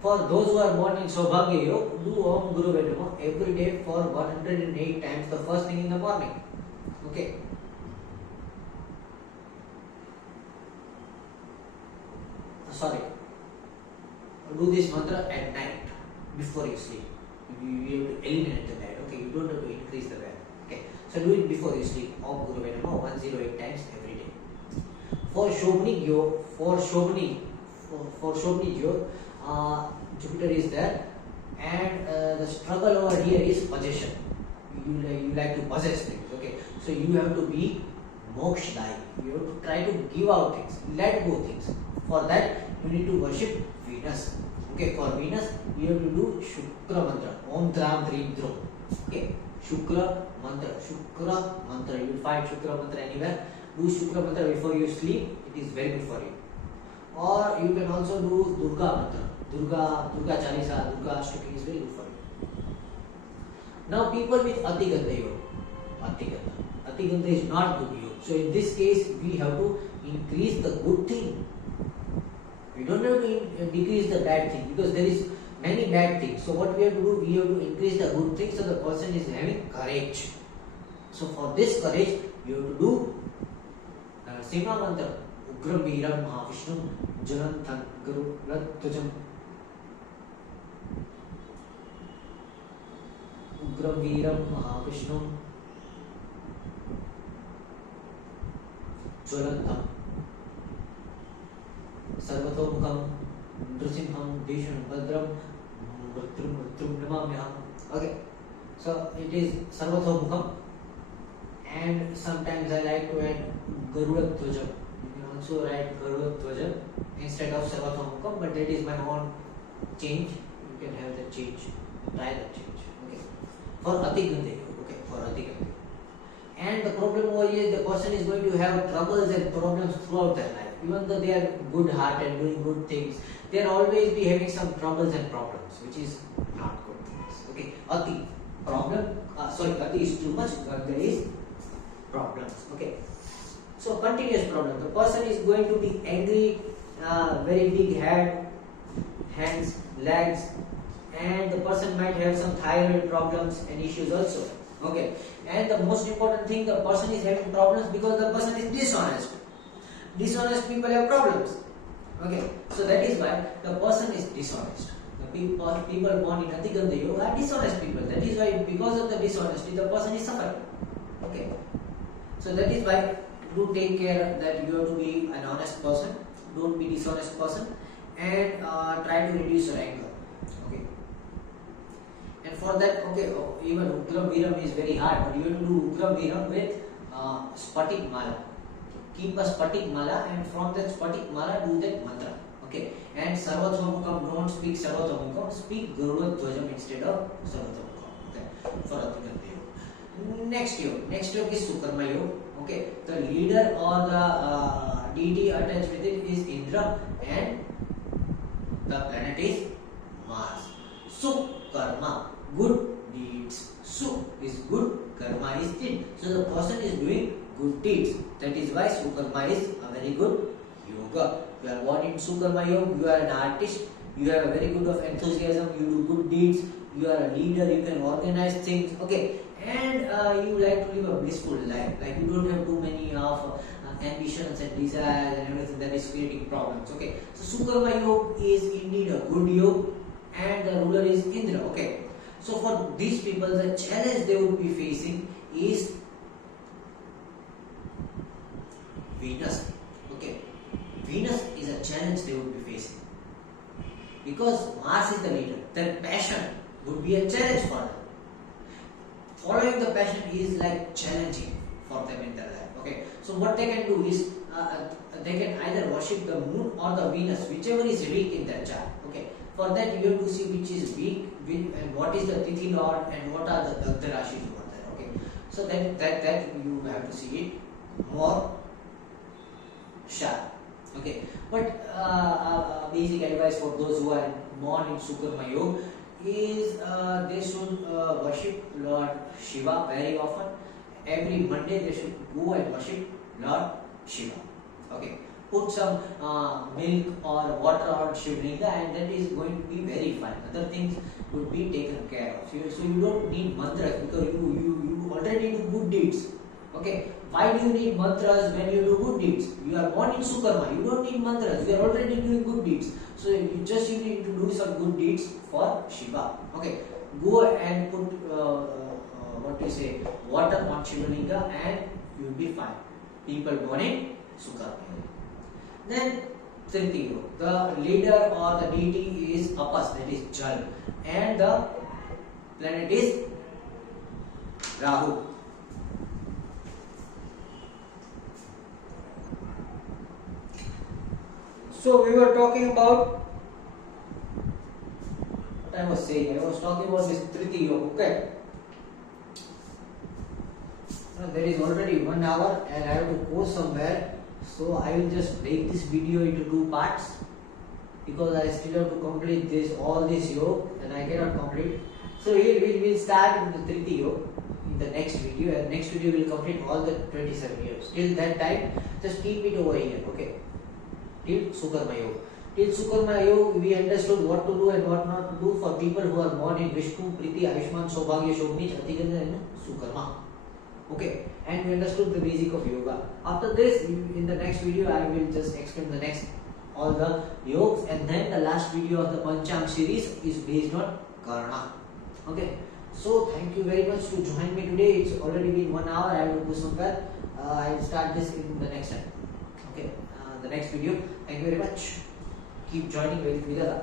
For those who are born in Sobhagya Yoga, do Om Gurave Namah every day for 108 times the first thing in the morning. Okay. Sorry. Do this mantra at night before you sleep. You have to eliminate the bad. Okay, you don't have to increase the bad. Okay, so do it before you sleep. Om Gurave Namah 108 times every day. For Shobhani Yoga, Jupiter is there, and the struggle over here is possession. You like to possess things. Okay, so you have to be mokshdai. You have to try to give out things, let go things. For that, you need to worship Venus. Okay, for Venus, you have to do Shukra mantra. Om Dram Drim Drum. Okay, Shukra mantra. You will find Shukra mantra anywhere. Do Shukra mantra before you sleep. It is very good for you. Or you can also do Durga mantra. Durga Chalisa, Durga Ashtaki is very good for you. Now people with Ati Gandha Yoga. Ati Gandha is not good yoga. So in this case, we have to increase the good thing. We don't have to decrease the bad thing, because there is many bad things. So what we have to do, we have to increase the good thing, so the person is having courage. So for this courage, you have to do Simha mantra. Ugram Viram Mahavishnu Jananthan Guru Latujam. Ugram Viram Mahavishnu Jananthan Sarvatomukam Nrusimham Vishnum Badram Mritrum Namamyaham. Okay, so it is Sarvatomukam, and sometimes I like to add Garuda Dhwajam. You can also write Garuda Dhwajam instead of Sarvatomukam, but that is my own change. You can have that change, try that change. Okay, for Ati Gandha. Okay, for Ati Gandha. And the problem over here is the person is going to have troubles and problems throughout their life. Even though they are good hearted, doing good things, they will always be having some troubles and problems, which is not good things. Okay, Ati, problem, Ati is too much, Gandha is problems. Okay, so continuous problem. The person is going to be angry, very big head, hands, legs, and the person might have some thyroid problems and issues also. Okay, and the most important thing, the person is having problems because the person is dishonest. Dishonest people have problems. Okay, so that is why the person is dishonest. The people born in Ati Gandha Yoga are dishonest people. That is why, because of the dishonesty, the person is suffering. Okay, so that is why do take care that you have to be an honest person. Don't be dishonest person, and try to reduce your anger. Okay, and for that, okay, even Ugram Viram is very hard, but you have to do Ugram Viram with Spatik Mala. Keep a Spatik Mala, and from that Spatik Mala do that mantra. Okay, and Sarvatomukam, don't speak Sarvatomukam, speak Garuda Dhwajam instead of Sarvatomukam. Okay, for Ati Gandha Yoga. Next yoga is Sukarma Yoga. Okay, the leader or the deity attached with it is Indra, and the planet is Mars. Sukarma, good deeds. Su is good, karma karma is did. So the person is doing good deeds. That is why Sukarma is a very good yoga. You are born in Sukarma yoga, you are an artist, you have a very good of enthusiasm, you do good deeds, you are a leader, you can organize things, okay, and you like to live a blissful life, like you don't have too many of ambitions and desires and everything that is creating problems, okay. So Sukarma yoga is indeed a good yoga, and the ruler is Indra, okay. So for these people, the challenge they would be facing is Venus, okay. Venus is a challenge they would be facing because Mars is the leader. Their passion would be a challenge for them. Following the passion is like challenging for them in their life, okay. So what they can do is they can either worship the moon or the Venus, whichever is weak in their chart, okay. For that you have to see which is weak and what is the Tithi Lord and what are the Dagda Rashis over there, okay. So that you have to see it more sharp, okay. But basic advice for those who are born in Sukarma Yoga is they should worship Lord Shiva very often. Every Monday they should go and worship Lord Shiva, okay. Put some milk or water on Shivlinga, and that is going to be very fun. Other things would be taken care of. So you don't need mantras because you already do good deeds, okay. Why do you need mantras when you do good deeds? You are born in Sukarma, you don't need mantras, you are already doing good deeds. So you need to do some good deeds for Shiva, okay. Go and put water on Shivlinga and you will be fine. People born in Sukarma. Then Tritiya, the leader or the deity is Apas, that is Jal, and the planet is Rahu. So we were talking about what I was saying. I was talking about this Tritiya, okay. Now there is already 1 hour and I have to go somewhere. So I will just break this video into 2 parts because I still have to complete all this yoga and I cannot complete. So we will start with the Tritiya yoga in the next video, and next video will complete all the 27 years. Till that time, just keep it over here, okay? Till Sukarma yoga. Till Sukarma yoga, we understood what to do and what not to do for people who are born in Vishnu, Priti, Ayushman, Saubhagya, Shobhni, Atiganda and Sukarma. Okay, and we understood the basic of yoga. After this, in the next video, I will just explain all the yogas, and then the last video of the Panchang series is based on Karna. Okay, so thank you very much to join me today. It's already been 1 hour. I will go somewhere. I will start this in the next time. Okay, the next video. Thank you very much. Keep joining with Vidala.